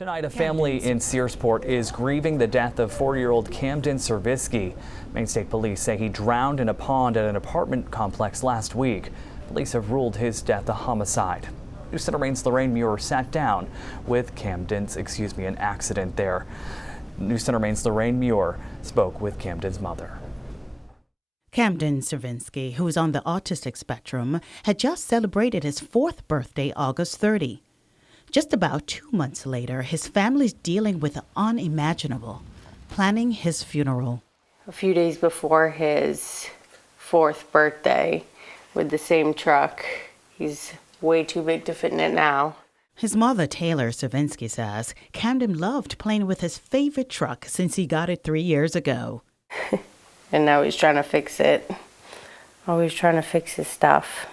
Tonight, a family in Searsport is grieving the death of 4-year-old Camden Servisky. Maine State Police say he drowned in a pond at an apartment complex last week. Police have ruled his death a homicide. News Center Maine's Lorraine Muir sat down with an accident there. News Center Maine's Lorraine Muir spoke with Camden's mother. Camden Servisky, who is on the autistic spectrum, had just celebrated his 4th birthday August 30. Just about 2 months later, his family's dealing with the unimaginable, planning his funeral. A few days before his 4th birthday, with the same truck, he's way too big to fit in it now. His mother, Taylor Servisky, says Camden loved playing with his favorite truck since he got it 3 years ago. And now he's trying to fix it. Always trying to fix his stuff.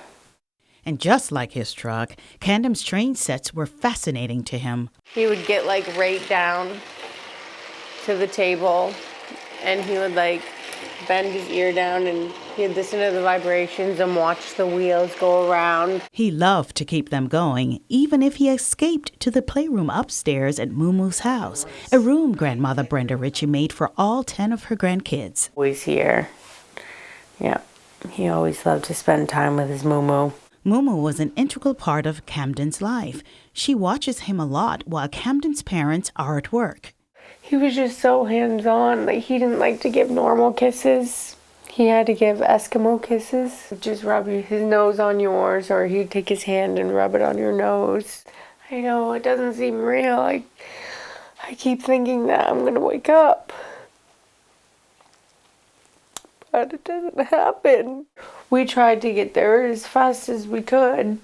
And just like his truck, Camden's train sets were fascinating to him. He would get right down to the table and he would bend his ear down and he'd listen to the vibrations and watch the wheels go around. He loved to keep them going, even if he escaped to the playroom upstairs at Mumu's house, a room grandmother Brenda Ritchie made for all 10 of her grandkids. Always here. Yeah, he always loved to spend time with his Mumu. Mumu was an integral part of Camden's life. She watches him a lot while Camden's parents are at work. He was just so hands-on. He didn't like to give normal kisses. He had to give Eskimo kisses. Just rub his nose on yours, or he'd take his hand and rub it on your nose. I know, it doesn't seem real. I keep thinking that I'm gonna wake up. But it doesn't happen. We tried to get there as fast as we could.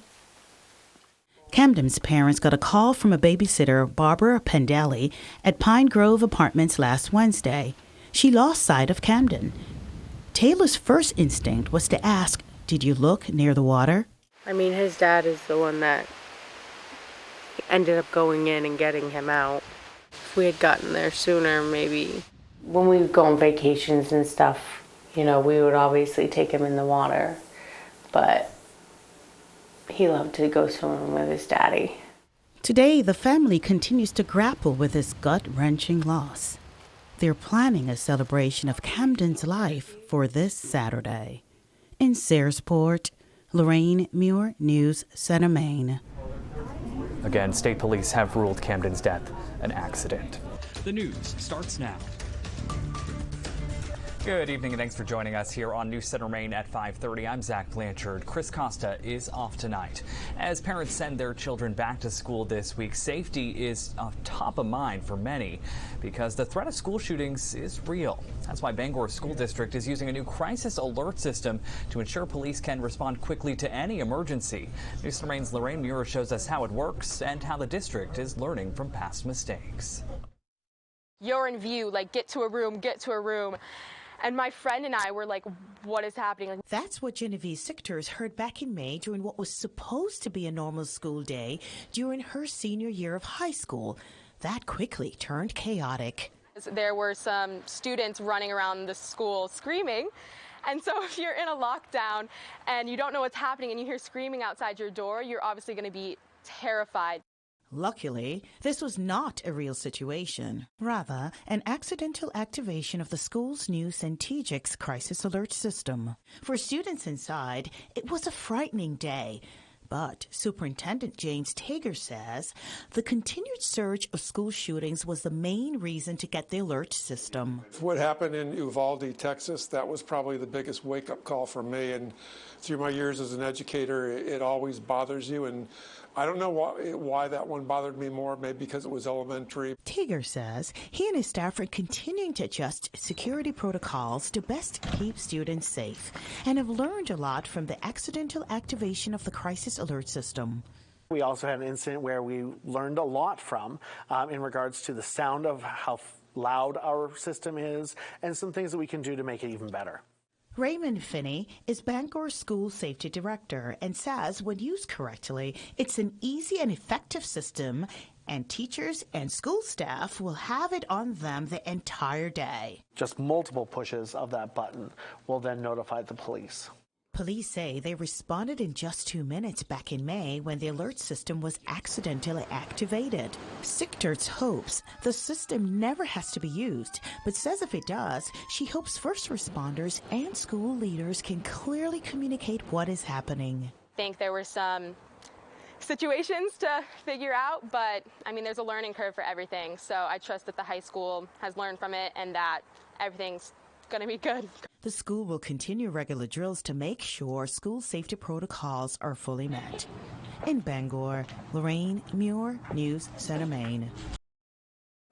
Camden's parents got a call from a babysitter, Barbara Pendelli, at Pine Grove Apartments last Wednesday. She lost sight of Camden. Taylor's first instinct was to ask, "Did you look near the water?" His dad is the one that ended up going in and getting him out. If we had gotten there sooner, maybe. When we would go on vacations and stuff, we would obviously take him in the water, but he loved to go swimming with his daddy. Today, the family continues to grapple with this gut-wrenching loss. They're planning a celebration of Camden's life for this Saturday. In Searsport, Lorraine Muir, News Center, Maine. Again, state police have ruled Camden's death an accident. The news starts now. Good evening and thanks for joining us here on News Center Maine at 5:30. I'm Zach Blanchard. Chris Costa is off tonight. As parents send their children back to school this week, safety is top of mind for many because the threat of school shootings is real. That's why Bangor School District is using a new crisis alert system to ensure police can respond quickly to any emergency. News Center Maine's Lorraine Muir shows us how it works and how the district is learning from past mistakes. You're in view, get to a room, get to a room. And my friend and I were like, what is happening? That's what Genevieve Sichters heard back in May during what was supposed to be a normal school day during her senior year of high school. That quickly turned chaotic. There were some students running around the school screaming. And so if you're in a lockdown and you don't know what's happening and you hear screaming outside your door, you're obviously going to be terrified. Luckily, this was not a real situation, rather an accidental activation of the school's new Centegix crisis alert system. For students inside, it was a frightening day. But Superintendent James Tager says the continued surge of school shootings was the main reason to get the alert system. What happened in Uvalde, Texas, that was probably the biggest wake-up call for me. And through my years as an educator, it always bothers you. And I don't know why that one bothered me more, maybe because it was elementary. Tager says he and his staff are continuing to adjust security protocols to best keep students safe and have learned a lot from the accidental activation of the crisis alert system. We also had an incident where we learned a lot from in regards to the sound of how loud our system is and some things that we can do to make it even better. Raymond Finney is Bangor's school safety director and says when used correctly, it's an easy and effective system and teachers and school staff will have it on them the entire day. Just multiple pushes of that button will then notify the police. Police say they responded in just 2 minutes back in May when the alert system was accidentally activated. Sichtertz hopes the system never has to be used, but says if it does, she hopes first responders and school leaders can clearly communicate what is happening. I think there were some situations to figure out, but I mean, there's a learning curve for everything. So I trust that the high school has learned from it and that everything's going to be good. The school will continue regular drills to make sure school safety protocols are fully met. In Bangor, Lorraine Muir, News Center, Maine.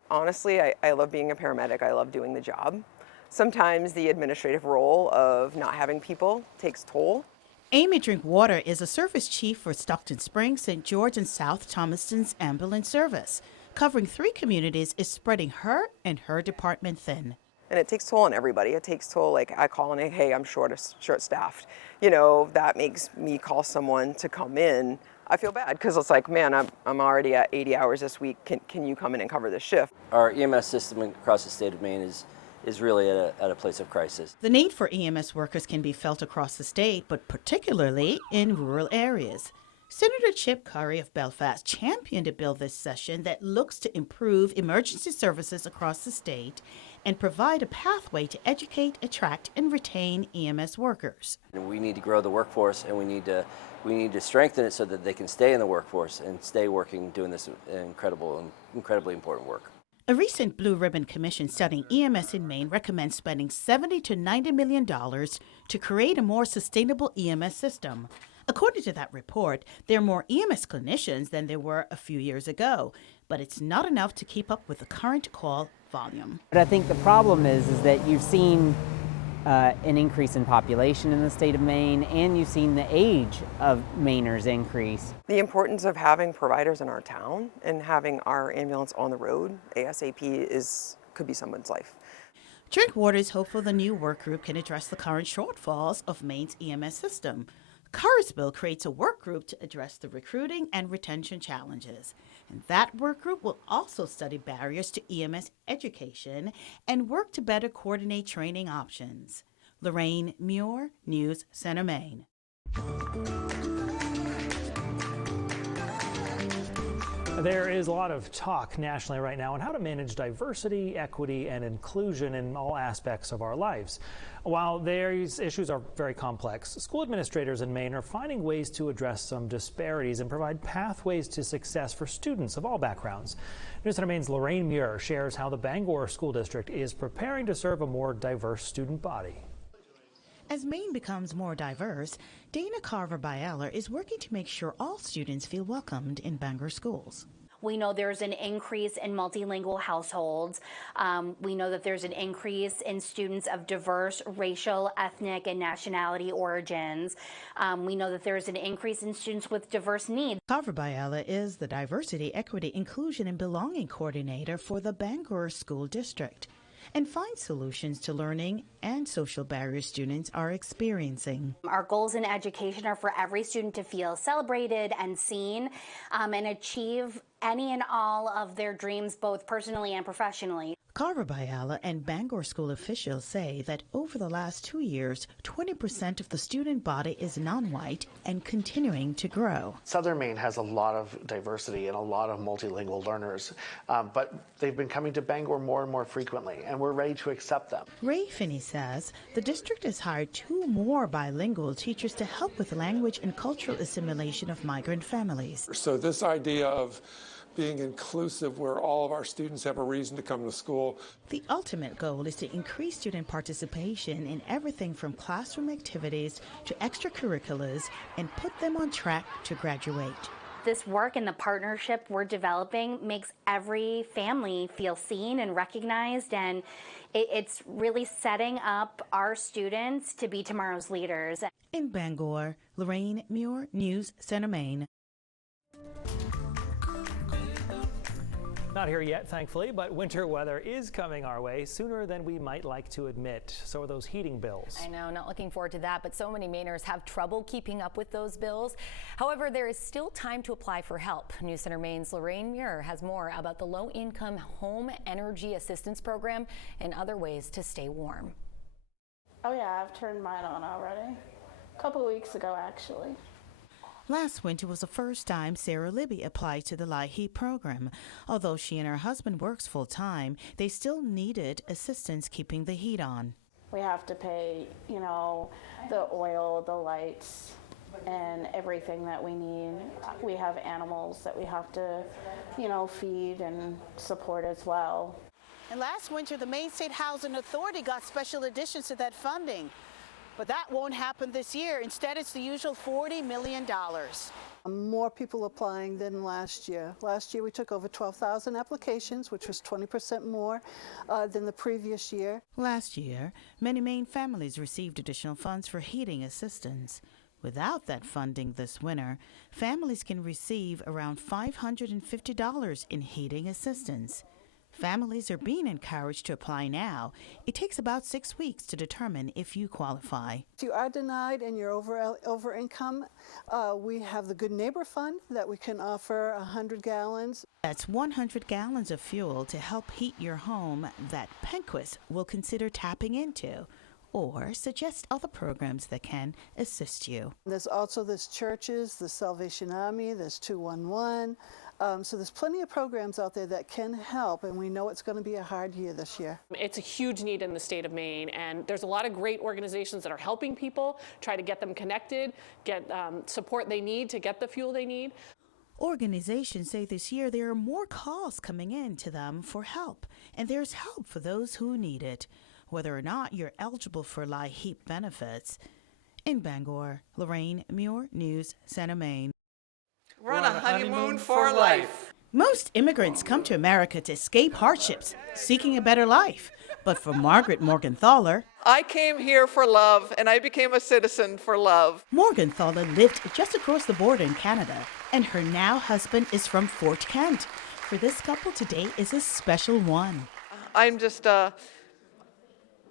Honestly, I love being a paramedic. I love doing the job. Sometimes the administrative role of not having people takes toll. Amy Drinkwater is a service chief for Stockton Springs, St. George, and South Thomaston's ambulance service. Covering 3 communities is spreading her and her department thin. And it takes toll on everybody. It takes toll, like I call and hey, I'm short-staffed. You know, that makes me call someone to come in. I feel bad because it's like, man, I'm already at 80 hours this week. Can you come in and cover this shift? Our EMS system across the state of Maine is really at a place of crisis. The need for EMS workers can be felt across the state, but particularly in rural areas. Senator Chip Curry of Belfast championed a bill this session that looks to improve emergency services across the state and provide a pathway to educate, attract, and retain EMS workers. And we need to grow the workforce, and we need to strengthen it so that they can stay in the workforce and stay working, doing this incredibly important work. A recent Blue Ribbon Commission studying EMS in Maine recommends spending $70 to $90 million to create a more sustainable EMS system. According to that report, there are more EMS clinicians than there were a few years ago, but it's not enough to keep up with the current call volume. But I think the problem is that you've seen an increase in population in the state of Maine, and you've seen the age of Mainers increase. The importance of having providers in our town and having our ambulance on the road ASAP could be someone's life. Drinkwater is hopeful the new work group can address the current shortfalls of Maine's EMS system. Curry's bill creates a work group to address the recruiting and retention challenges. And that work group will also study barriers to EMS education and work to better coordinate training options. Lorraine Muir, News Center, Maine. There is a lot of talk nationally right now on how to manage diversity, equity, and inclusion in all aspects of our lives. While these issues are very complex, school administrators in Maine are finding ways to address some disparities and provide pathways to success for students of all backgrounds. News Center Maine's Lorraine Muir shares how the Bangor School District is preparing to serve a more diverse student body. As Maine becomes more diverse, Dana Carver-Biella is working to make sure all students feel welcomed in Bangor schools. We know there's an increase in multilingual households. We know that there's an increase in students of diverse racial, ethnic, and nationality origins. We know that there's an increase in students with diverse needs. Carver-Biella is the Diversity, Equity, Inclusion, and Belonging Coordinator for the Bangor School District and finds solutions to learning and social barriers students are experiencing. Our goals in education are for every student to feel celebrated and seen and achieve any and all of their dreams, both personally and professionally. Carver-Biella and Bangor school officials say that over the last 2 years, 20% of the student body is non-white and continuing to grow. Southern Maine has a lot of diversity and a lot of multilingual learners, but they've been coming to Bangor more and more frequently, and we're ready to accept them. Ray Finney says the district has hired 2 more bilingual teachers to help with language and cultural assimilation of migrant families. So this idea of being inclusive where all of our students have a reason to come to school. The ultimate goal is to increase student participation in everything from classroom activities to extracurriculars and put them on track to graduate. This work and the partnership we're developing makes every family feel seen and recognized, and it's really setting up our students to be tomorrow's leaders. In Bangor, Lorraine Muir, News Center, Maine. Not here yet, thankfully, but winter weather is coming our way sooner than we might like to admit. So are those heating bills. I know, not looking forward to that, but so many Mainers have trouble keeping up with those bills. However, there is still time to apply for help. News Center Maine's Lorraine Muir has more about the Low-Income Home Energy Assistance Program and other ways to stay warm. Oh yeah, I've turned mine on already. A couple weeks ago, actually. Last winter was the first time Sarah Libby applied to the LIHEAP program. Although she and her husband works full-time, they still needed assistance keeping the heat on. We have to pay, the oil, the lights, and everything that we need. We have animals that we have to, feed and support as well. And last winter, the Maine State Housing Authority got special additions to that funding. But that won't happen this year. Instead, it's the usual $40 million. More people applying than last year. Last year, we took over 12,000 applications, which was 20% more than the previous year. Last year, many Maine families received additional funds for heating assistance. Without that funding this winter, families can receive around $550 in heating assistance. Families are being encouraged to apply now. It takes about 6 weeks to determine if you qualify. If you are denied and you're over income, we have the Good Neighbor Fund that we can offer 100 gallons. That's 100 gallons of fuel to help heat your home that Penquist will consider tapping into, or suggest other programs that can assist you. There's also churches, the Salvation Army, there's 211. So there's plenty of programs out there that can help, and we know it's going to be a hard year this year. It's a huge need in the state of Maine, and there's a lot of great organizations that are helping people, try to get them connected, get support they need to get the fuel they need. Organizations say this year there are more calls coming in to them for help, and there's help for those who need it, whether or not you're eligible for LIHEAP benefits. In Bangor, Lorraine Muir, News Center, Maine. We're on a honeymoon for life. Most immigrants come to America to escape hardships, seeking a better life. But for Margaret Morgenthaler, I came here for love, and I became a citizen for love. Morgenthaler lived just across the border in Canada, and her now husband is from Fort Kent. For this couple, today is a special one. I'm just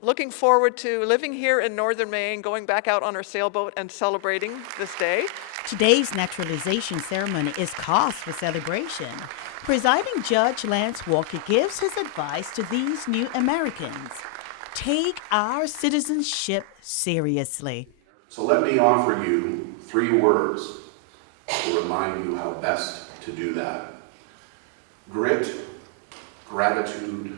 looking forward to living here in northern Maine, going back out on our sailboat and celebrating this day. Today's naturalization ceremony is cause for celebration. Presiding Judge Lance Walker gives his advice to these new Americans. Take our citizenship seriously. So let me offer you 3 words to remind you how best to do that. Grit, gratitude,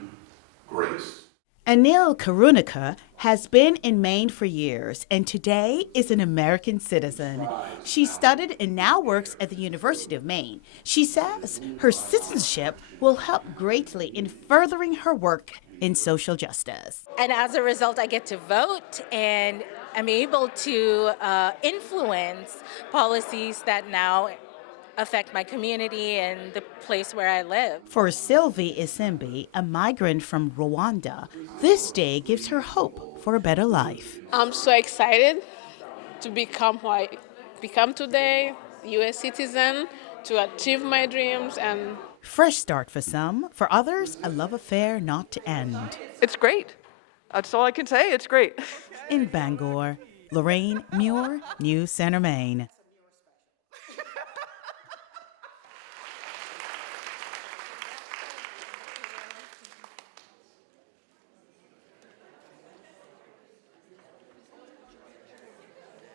grace. Anil Karunikar has been in Maine for years and today is an American citizen. She studied and now works at the University of Maine. She says her citizenship will help greatly in furthering her work in social justice. And as a result, I get to vote and I'm able to influence policies that now affect my community and the place where I live. For Sylvie Isimbi, a migrant from Rwanda, this day gives her hope for a better life. I'm so excited to become who I become today, U.S. citizen, to achieve my dreams. And fresh start for some, for others, a love affair not to end. It's great. That's all I can say. It's great. In Bangor, Lorraine Muir, News Center, Maine.